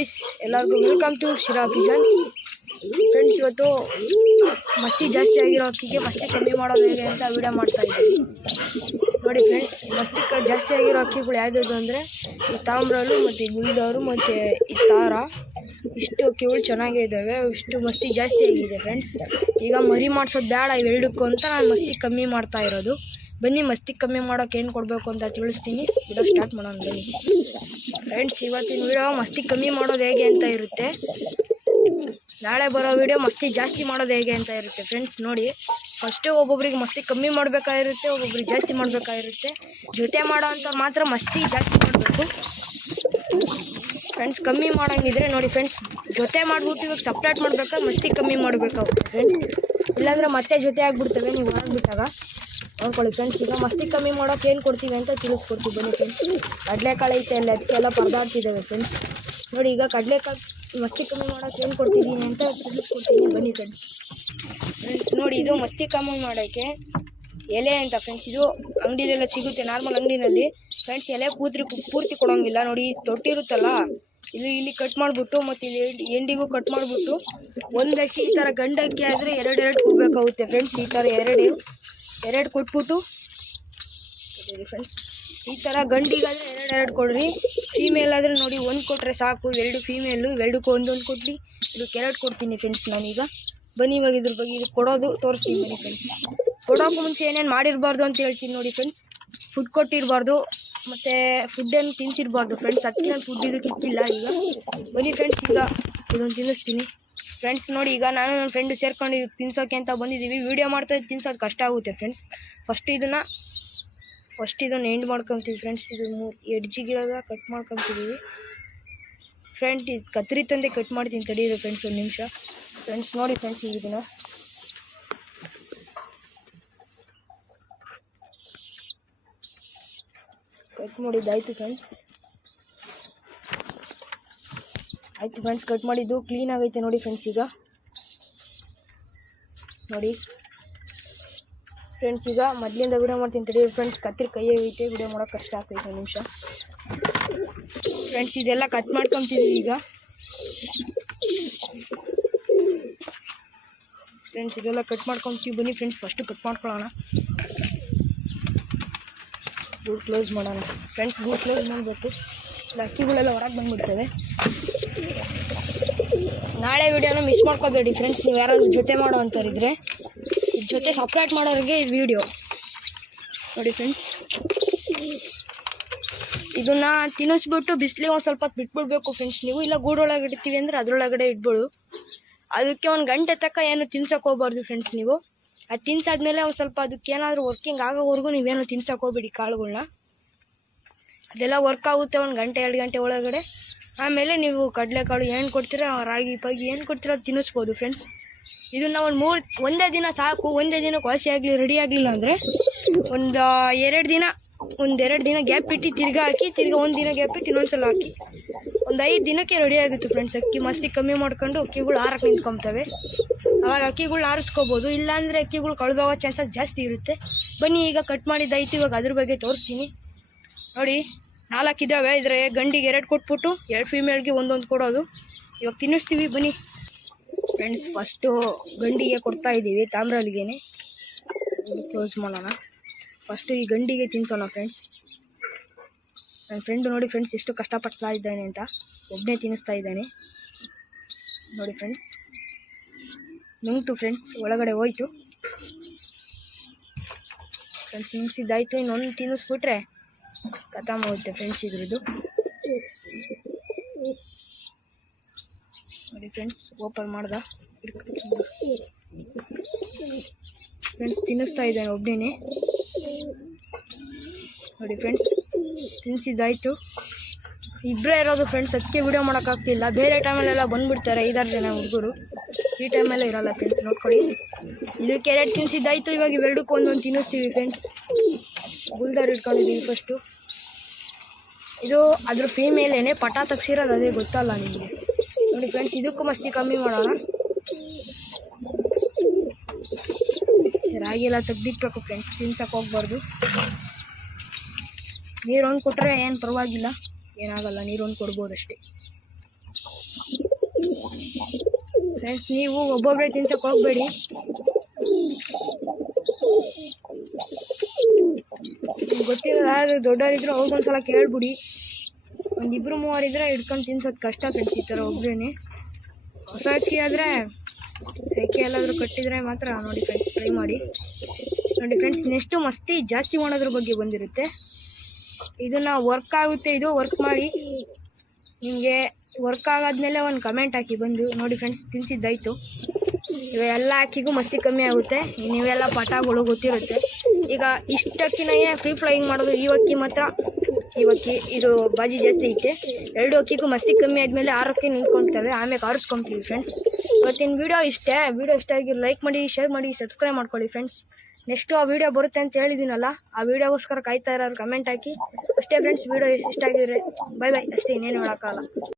Guys, ಎಲ್ಲರಿಗೂ welcome to Shira pigeons. Friends, ಇವತ್ತು ಮಸ್ತಿ ಜಾಸ್ತಿ ಆಗಿರೋ ಅಕ್ಕಿಗೆ ಮಸ್ತಿ ಕಮ್ಮಿ ಮಾಡೋದು ಹೇಗೆ ಅಂತ ವಿಡಿಯೋ ಮಾಡ್ತಾ ಇದ್ದೀವಿ. ನೋಡಿ ಫ್ರೆಂಡ್ಸ್, ಮಸ್ತಿ ಜಾಸ್ತಿ ಆಗಿರೋ ಅಕ್ಕಿಗಳು ಯಾವ್ದು ಅಂದರೆ ಈ ತಾಮ್ರಲು ಮತ್ತು ಗುಲ್ದವರು ಮತ್ತು ಈ ತಾರ. ಇಷ್ಟು ಅಕ್ಕಿಗಳು ಚೆನ್ನಾಗೇ ಇದ್ದಾವೆ, ಇಷ್ಟು ಮಸ್ತಿ ಜಾಸ್ತಿ ಆಗಿದೆ ಫ್ರೆಂಡ್ಸ್. ಈಗ ಮರಿ ಮಾಡಿಸೋದು ಬೇಡ ಇವೆರಡಕ್ಕೂ ಅಂತ ನಾನು ಮಸ್ತಿ ಕಮ್ಮಿ ಮಾಡ್ತಾ ಇರೋದು. ಬನ್ನಿ ಮಸ್ತಿ ಕಮ್ಮಿ ಮಾಡೋಕೆ ಏನು ಕೊಡಬೇಕು ಅಂತ ತಿಳಿಸ್ತೀನಿ. ವಿಡಿಯೋ ಸ್ಟಾರ್ಟ್ ಮಾಡೋಣ ಬನ್ನಿ ಫ್ರೆಂಡ್ಸ್. ಇವತ್ತಿನ ವಿಡಿಯೋ ಮಸ್ತಿ ಕಮ್ಮಿ ಮಾಡೋದು ಹೇಗೆ ಅಂತ ಇರುತ್ತೆ. ನಾಳೆ ಬರೋ ವಿಡಿಯೋ ಮಸ್ತಿ ಜಾಸ್ತಿ ಮಾಡೋದು ಹೇಗೆ ಅಂತ ಇರುತ್ತೆ ಫ್ರೆಂಡ್ಸ್. ನೋಡಿ, ಫಸ್ಟು ಒಬ್ಬೊಬ್ರಿಗೆ ಮಸ್ತಿ ಕಮ್ಮಿ ಮಾಡಬೇಕಾಗಿರುತ್ತೆ, ಒಬ್ಬೊಬ್ರಿಗೆ ಜಾಸ್ತಿ ಮಾಡಬೇಕಾಗಿರುತ್ತೆ. ಜೊತೆ ಮಾಡೋ ಅಂಥವ್ರು ಮಾತ್ರ ಮಸ್ತಿ ಜಾಸ್ತಿ ಮಾಡಬೇಕು ಫ್ರೆಂಡ್ಸ್. ಕಮ್ಮಿ ಮಾಡೋಂಗಿದ್ರೆ ನೋಡಿ ಫ್ರೆಂಡ್ಸ್, ಜೊತೆ ಮಾಡಿಬಿಟ್ಟು ಇವಾಗ ಸಪ್ರೇಟ್ ಮಾಡಬೇಕಾದ್ರೆ ಮಸ್ತಿ ಕಮ್ಮಿ ಮಾಡಬೇಕಾಗುತ್ತೆ ಫ್ರೆಂಡ್ಸ್. ಇಲ್ಲಾಂದರೆ ಮತ್ತೆ ಜೊತೆ ಆಗಿಬಿಡ್ತವೆ ನೀವು ಆಗಿಬಿಟ್ಟಾಗ. ನೋಡ್ಕೊಳ್ಳಿ ಫ್ರೆಂಡ್ಸ್, ಈಗ ಮಸ್ತಿ ಕಮ್ಮಿ ಮಾಡೋಕೆ ಏನು ಕೊಡ್ತೀವಿ ಅಂತ ತಿಳಿಸ್ಕೊಡ್ತೀವಿ ಬನ್ನಿ ಫ್ರೆಂಡ್ಸ್. ಕಡಲೆಕಾಳು ಐತೆ ಅಲ್ಲ, ಅದಕ್ಕೆಲ್ಲ ಪರದಾಡ್ತಿದ್ದಾವೆ ಫ್ರೆಂಡ್ಸ್. ನೋಡಿ, ಈಗ ಕಡಲೆಕಾಳು ಮಸ್ತಿ ಕಮ್ಮಿ ಮಾಡೋಕೆ ಏನು ಕೊಡ್ತಿದ್ದೀನಿ ಅಂತ ತಿಳಿಸ್ಕೊಡ್ತೀನಿ ಬನ್ನಿ ಫ್ರೆಂಡ್ಸ್. ನೋಡಿ, ಇದು ಮಸ್ತಿ ಕಮ್ಮಿ ಮಾಡೋಕ್ಕೆ ಎಲೆ ಅಂತ ಫ್ರೆಂಡ್ಸ್. ಇದು ಅಂಗಡಿಲೆಲ್ಲ ಸಿಗುತ್ತೆ, ನಾರ್ಮಲ್ ಅಂಗಡಿನಲ್ಲಿ ಫ್ರೆಂಡ್ಸ್. ಎಲೆ ಪೂರ್ತಿ ಕೊಡೋಂಗಿಲ್ಲ. ನೋಡಿ, ತೊಟ್ಟಿರುತ್ತಲ್ಲ, ಇಲ್ಲಿ ಕಟ್ ಮಾಡಿಬಿಟ್ಟು ಮತ್ತು ಇಲ್ಲಿ ಎಂಡಿಗೂ ಕಟ್ ಮಾಡಿಬಿಟ್ಟು ಒಂದು ಅಕ್ಕಿ ಈ ಥರ ಗಂಡಕ್ಕಿ ಆದರೆ ಎರಡು ಕೊಡಬೇಕಾಗುತ್ತೆ ಫ್ರೆಂಡ್ಸ್. ಈ ಥರ ಎರಡು ಕೊಟ್ಬಿಟ್ಟು ಫ್ರೆಂಡ್ಸ್, ಈ ಥರ ಗಂಡಿಗಾದರೆ ಎರಡು ಕೊಡ್ರಿ. ಫೀಮೇಲ್ ಆದರೆ ನೋಡಿ ಒಂದು ಕೊಟ್ಟರೆ ಸಾಕು. ಎರಡು ಫೀಮೇಲು, ಎರಡಕ್ಕೂ ಒಂದೊಂದು ಕೊಡಲಿ. ಇದಕ್ಕೆ ಎರಡು ಕೊಡ್ತೀನಿ ಫ್ರೆಂಡ್ಸ್ ನಾನೀಗ. ಬನ್ನಿ ಇವಾಗ ಇದ್ರ ಬಗ್ಗೆ ಇದು ಕೊಡೋದು ತೋರಿಸ್ತೀನಿ ಬನ್ನಿ ಫ್ರೆಂಡ್ಸ್. ಕೊಡೋಕ್ಕೂ ಮುಂಚೆ ಏನೇನು ಮಾಡಿರಬಾರ್ದು ಅಂತ ಹೇಳ್ತೀನಿ ನೋಡಿ ಫ್ರೆಂಡ್ಸ್. ಫುಡ್ ಕೊಟ್ಟಿರಬಾರ್ದು ಮತ್ತು ಫುಡ್ಡೇನು ತಿನ್ಸಿರಬಾರ್ದು ಫ್ರೆಂಡ್ಸ್. ಅದಕ್ಕೆ ನಾನು ಫುಡ್ ಇದಕ್ಕೆ ಇಕ್ಕಿಲ್ಲ. ಈಗ ಬನ್ನಿ ಫ್ರೆಂಡ್ಸ್, ಈಗ ಇದೊಂದು ತಿನ್ನಿಸ್ತೀನಿ ಫ್ರೆಂಡ್ಸ್. ನೋಡಿ, ಈಗ ನಾನು ನನ್ನ ಫ್ರೆಂಡು ಸೇರ್ಕೊಂಡು ತಿನ್ಸೋಕೆ ಅಂತ ಬಂದಿದ್ದೀವಿ. ವೀಡಿಯೋ ಮಾಡ್ತಾ ತಿನ್ಸೋದು ಕಷ್ಟ ಆಗುತ್ತೆ ಫ್ರೆಂಡ್ಸ್. ಫಸ್ಟ್ ಇದನ್ನು ಎಂಡ್ ಮಾಡ್ಕೊತೀವಿ ಫ್ರೆಂಡ್ಸ್. ಇದು ಎಡ್ಜಿಗಿರೋದ ಕಟ್ ಮಾಡ್ಕೊತಿದ್ದೀವಿ ಫ್ರೆಂಡ್. ಇದು ಕತ್ರಿ ತಂದೆ ಕಟ್ ಮಾಡ್ತೀನಿ, ತಡೀರಿ ಫ್ರೆಂಡ್ಸ್ ಒಂದು ನಿಮಿಷ ಫ್ರೆಂಡ್ಸ್. ನೋಡಿ ಫ್ರೆಂಡ್ಸ್, ಇದನ್ನು ಕಟ್ ಮಾಡಿದ್ದಾಯಿತು ಫ್ರೆಂಡ್ಸ್. ಆಯಿತು ಫ್ರೆಂಡ್ಸ್, ಕಟ್ ಮಾಡಿದ್ದು ಕ್ಲೀನ್ ಆಗೈತೆ ನೋಡಿ ಫ್ರೆಂಡ್ಸ್. ಈಗ ನೋಡಿ ಫ್ರೆಂಡ್ಸ್, ಈಗ ಮೊದಲಿಂದ ವಿಡಿಯೋ ಮಾಡ್ತೀನಿ ತಡಿ ಫ್ರೆಂಡ್ಸ್. ಕತ್ರಿ ಕೈ ಐತೆ, ವಿಡಿಯೋ ಮಾಡೋಕೆ ಕಷ್ಟ ಆಗ್ತೈತೆ ಒಂದು ನಿಮಿಷ ಫ್ರೆಂಡ್ಸ್. ಇದೆಲ್ಲ ಕಟ್ ಮಾಡ್ಕೊತೀವಿ ಈಗ ಫ್ರೆಂಡ್ಸ್. ಇದೆಲ್ಲ ಕಟ್ ಮಾಡ್ಕೊತೀವಿ ಬನ್ನಿ ಫ್ರೆಂಡ್ಸ್. ಫಸ್ಟು ಕಟ್ ಮಾಡ್ಕೊಳ್ಳೋಣ. ಗೂಡ್ ಕ್ಲೋಸ್ ಮಾಡೋಣ ಫ್ರೆಂಡ್ಸ್. ಗೂಡ್ ಕ್ಲೋಸ್ ಮಾಡಬೇಕು, ಅಕ್ಕಿಗಳೆಲ್ಲ ಹೊರಗೆ ಬಂದುಬಿಡ್ತವೆ. ನಾಳೆ ವಿಡಿಯೋನ ಮಿಸ್ ಮಾಡ್ಕೋಬೇಡಿ ಫ್ರೆಂಡ್ಸ್. ನೀವು ಯಾರಾದರೂ ಜೊತೆ ಮಾಡೋ ಅಂಥವ್ರಿದ್ರೆ, ಜೊತೆ ಸಪ್ರೇಟ್ ಮಾಡೋರಿಗೆ ಈ ವಿಡಿಯೋ ನೋಡಿ ಫ್ರೆಂಡ್ಸ್. ಇದನ್ನು ತಿನ್ನಿಸ್ಬಿಟ್ಟು ಬಿಸಿಲಿಗೆ ಒಂದು ಸ್ವಲ್ಪ ಬಿಟ್ಬಿಡ್ಬೇಕು ಫ್ರೆಂಡ್ಸ್ ನೀವು. ಇಲ್ಲ ಗೂಡೊಳಗೆ ಇಡ್ತೀವಿ ಅಂದರೆ ಅದರೊಳಗಡೆ ಇಟ್ಬಿಡು. ಅದಕ್ಕೆ ಒಂದು ಗಂಟೆ ತನಕ ಏನು ತಿನ್ಸೋಕೆ ಹೋಗ್ಬಾರ್ದು ಫ್ರೆಂಡ್ಸ್ ನೀವು. ಅದು ತಿನ್ಸಾದ್ಮೇಲೆ ಒಂದು ಸ್ವಲ್ಪ ಅದಕ್ಕೆ ಏನಾದರೂ ವರ್ಕಿಂಗ್ ಆಗೋವರೆಗೂ ನೀವೇನು ತಿನ್ಸೋಕೆ ಹೋಗ್ಬೇಡಿ ಕಾಳುಗಳನ್ನ. ಅದೆಲ್ಲ ವರ್ಕ್ ಆಗುತ್ತೆ ಒಂದು ಗಂಟೆ 2 ಗಂಟೆ ಒಳಗಡೆ. ಆಮೇಲೆ ನೀವು ಕಡಲೆಕಾಳು ಏನು ಕೊಡ್ತೀರೋ, ರಾಗಿ ಪಾಗಿ ಏನು ಕೊಡ್ತೀರೋ ಅದು ತಿನ್ನಿಸ್ಬೋದು ಫ್ರೆಂಡ್ಸ್. ಇದನ್ನು ಒಂದೇ ದಿನ ಸಾಕು. ಒಂದೇ ದಿನಕ್ಕೆ ವಾಸಿ ಆಗಲಿ ರೆಡಿ ಆಗಲಿಲ್ಲ ಅಂದರೆ ಒಂದು 2 ದಿನ ಗ್ಯಾಪ್ ಇಟ್ಟು ತಿರ್ಗಾ ಹಾಕಿ, ತಿರ್ಗಾ 1 ದಿನ ಗ್ಯಾಪ್ ಇಟ್ಟು ಇನ್ನೊಂದ್ಸಲ ಹಾಕಿ ಒಂದು 5 ದಿನಕ್ಕೆ ರೆಡಿ ಆಗುತ್ತೆ ಫ್ರೆಂಡ್ಸ್. ಅಕ್ಕಿ ಮಸ್ತಿ ಕಮ್ಮಿ ಮಾಡ್ಕೊಂಡು ಅಕ್ಕಿಗಳು ಆರಕ್ಕೆ ನಿಂತ್ಕೊತವೆ. ಆವಾಗ ಅಕ್ಕಿಗಳ್ನ ಆರಿಸ್ಕೋಬೋದು. ಇಲ್ಲಾಂದರೆ ಅಕ್ಕಿಗಳು ಕಳೆದೋಗೋ ಚಾನ್ಸಸ್ ಜಾಸ್ತಿ ಇರುತ್ತೆ. ಬನ್ನಿ ಈಗ ಕಟ್ ಮಾಡಿದ್ದಾಯಿತು. ಇವಾಗ ಅದ್ರ ಬಗ್ಗೆ ತೋರಿಸ್ತೀನಿ ನೋಡಿ. 4 ಇದ್ದಾವೆ. ಇದರ ಗಂಡಿಗೆ 2 ಕೊಟ್ಬಿಟ್ಟು 2 ಫೀಮೇಲ್ಗೆ ಒಂದೊಂದು ಕೊಡೋದು. ಇವಾಗ ತಿನ್ನಿಸ್ತೀವಿ ಬನ್ನಿ ಫ್ರೆಂಡ್ಸ್. ಫಸ್ಟು ಗಂಡಿಗೆ ಕೊಡ್ತಾಯಿದ್ದೀವಿ, ತಾಮ್ರಲಿಗೆ. ಕ್ಲೋಸ್ ಮಾಡೋಣ. ಫಸ್ಟು ಈ ಗಂಡಿಗೆ ತಿನ್ಸೋಣ ಫ್ರೆಂಡ್ಸ್. ನನ್ನ ಫ್ರೆಂಡು ನೋಡಿ ಫ್ರೆಂಡ್ಸ್ ಎಷ್ಟು ಕಷ್ಟಪಡ್ತಾ ಇದ್ದಾನೆ ಅಂತ, ಒಬ್ಬನೇ ತಿನ್ನಿಸ್ತಾ ಇದ್ದಾನೆ ನೋಡಿ ಫ್ರೆಂಡ್ಸ್. ನುಂಗ್ತು ಫ್ರೆಂಡ್ಸ್, ಒಳಗಡೆ ಹೋಯ್ತು ಫ್ರೆಂಡ್ಸ್. ತಿನ್ನಿಸಿದ್ದಾಯಿತು. ಇನ್ನೊಂದು ತಿನ್ನಿಸ್ಬಿಟ್ರೆ ಖತಮ್ ಹೋಗುತ್ತೆ ಫ್ರೆಂಡ್ಸ್ ಇದ್ರದ್ದು ನೋಡಿ ಫ್ರೆಂಡ್ಸ್. ಓಪನ್ ಮಾಡ್ದ ಫ್ರೆಂಡ್ಸ್, ತಿನ್ನಿಸ್ತಾ ಇದ್ದಾನೆ ಒಬ್ಬನೇ ನೋಡಿ ಫ್ರೆಂಡ್ಸ್. ತಿನ್ನಿಸಿದ್ದಾಯಿತು. ಇಬ್ಬರೇ ಇರೋದು ಫ್ರೆಂಡ್ಸ್, ಅದಕ್ಕೆ ವಿಡಿಯೋ ಮಾಡೋಕ್ಕಾಗ್ತಿಲ್ಲ. ಬೇರೆ ಟೈಮಲ್ಲೆಲ್ಲ ಬಂದುಬಿಡ್ತಾರೆ 5-6 ಜನ ಹುಡುಗರು. ಈ ಟೈಮಲ್ಲೇ ಇರೋಲ್ಲ ಫ್ರೆಂಡ್ಸ್. ನೋಡ್ಕೊಳ್ಳಿ, ಇದಕ್ಕೆ 2 ತಿನ್ನಿಸಿದ್ದಾಯಿತು. ಇವಾಗ ಇವೆರಡಕ್ಕೂ ಒಂದೊಂದು ತಿನ್ನಿಸ್ತೀವಿ ಫ್ರೆಂಡ್ಸ್. ಗುಲ್ದಾರ್ ಇಟ್ಕೊಂಡಿದ್ದೀವಿ ಫಸ್ಟು. ಇದು ಅದ್ರ ಫೀಮೇಲೇನೆ, ಪಟ ತಗ್ಸಿರೋದು ಅದೇ ಗೊತ್ತಲ್ಲ ನಿಮಗೆ ನೋಡಿ ಫ್ರೆಂಡ್ಸ್. ಇದಕ್ಕೂ ಮಸ್ತಿ ಕಮ್ಮಿ ಮಾಡೋಣ. ರಾಗಿ ಎಲ್ಲ ತೆಗ್ದಿಟ್ಬೇಕು ಫ್ರೆಂಡ್ಸ್, ತಿನ್ಸಕ್ಕೆ ಹೋಗ್ಬಾರ್ದು. ನೀರು ಒಂದು ಕೊಟ್ಟರೆ ಏನು ಪರವಾಗಿಲ್ಲ, ಏನಾಗಲ್ಲ, ನೀರು ಒಂದು ಕೊಡ್ಬೋದು ಅಷ್ಟೇ. ಫ್ರೆಂಡ್ಸ್. ನೀವು ಒಬ್ಬೊಬ್ಬರೇ ತಿನ್ಸೋಕೆ ಹೋಗಬೇಡಿ. ಗೊತ್ತಿರೋದು ಯಾರು ದೊಡ್ಡವರಿದ್ರು ಅವ್ರಿಗೊಂದ್ಸಲ ಕೇಳ್ಬಿಡಿ. ಒಂದಿಬ್ಬರು ಮೂವರಿದ್ರೆ ಹಿಡ್ಕೊಂಡು ತಿನ್ಸೋದು ಕಷ್ಟ ಫ್ರೆಂಡ್ಸ್ ಈ ಥರ ಒಬ್ಬರೇ. ಹೊಸ ಅಕ್ಕಿ ಆದರೆ ಅಕ್ಕಿ ಎಲ್ಲಾದರೂ ಕಟ್ಟಿದರೆ ಮಾತ್ರ ನೋಡಿ ಫ್ರೆಂಡ್ಸ್ ಟ್ರೈ ಮಾಡಿ. ನೋಡಿ ಫ್ರೆಂಡ್ಸ್, ನೆಕ್ಸ್ಟು ಮಸ್ತಿ ಜಾಸ್ತಿ ಮಾಡೋದ್ರ ಬಗ್ಗೆ ಬಂದಿರುತ್ತೆ. ಇದನ್ನು ವರ್ಕ್ ಆಗುತ್ತೆ, ಇದು ವರ್ಕ್ ಮಾಡಿ. ನಿಮಗೆ ವರ್ಕ್ ಆಗಾದ್ಮೇಲೆ ಒಂದು ಕಮೆಂಟ್ ಹಾಕಿ ಬಂದು. ನೋಡಿ ಫ್ರೆಂಡ್ಸ್, ತಿನ್ಸಿದ್ದಾಯಿತು. ಇವೆಲ್ಲ ಅಕ್ಕಿಗೂ ಮಸ್ತಿ ಕಮ್ಮಿ ಆಗುತ್ತೆ. ನೀವೆಲ್ಲ ಪಟಾಗಳು ಗೊತ್ತಿರುತ್ತೆ. ಈಗ ಇಷ್ಟಕ್ಕಿನೇ ಫ್ರೀ ಫ್ಲೈಯಿಂಗ್ ಮಾಡೋದು ಈ ಅಕ್ಕಿ ಮಾತ್ರ. ಈ ಅಕ್ಕಿ ಇದು ಬಾಜಿ ಜಾಸ್ತಿ ಐತೆ. 2 ಅಕ್ಕಿಗೂ ಮಸ್ತಿ ಕಮ್ಮಿ ಆದಮೇಲೆ 6 ಅಕ್ಕಿ ನಿಂತ್ಕೊಳ್ತವೆ. ಆಮೇಲೆ ಆರಿಸ್ಕೊತೀವಿ ಫ್ರೆಂಡ್ಸ್. ಇವತ್ತಿನ ವಿಡಿಯೋ ಇಷ್ಟ ಆಗಿ ಲೈಕ್ ಮಾಡಿ, ಶೇರ್ ಮಾಡಿ, ಸಬ್ಸ್ಕ್ರೈಬ್ ಮಾಡ್ಕೊಳ್ಳಿ ಫ್ರೆಂಡ್ಸ್. ನೆಕ್ಸ್ಟು ಆ ವಿಡಿಯೋ ಬರುತ್ತೆ ಅಂತ ಹೇಳಿದ್ದೀನಲ್ಲ, ಆ ವಿಡಿಯೋಗೋಸ್ಕರ ಕಾಯ್ತಾ ಇರೋರು ಕಮೆಂಟ್ ಹಾಕಿ. ಅಷ್ಟೇ ಫ್ರೆಂಡ್ಸ್, ವಿಡಿಯೋ ಇಷ್ಟ ಆಗಿದ್ರೆ ಬಾಯ್ ಅಷ್ಟೇ, ಇನ್ನೇನು ಹೇಳೋಕ್ಕಾಗಲ್ಲ.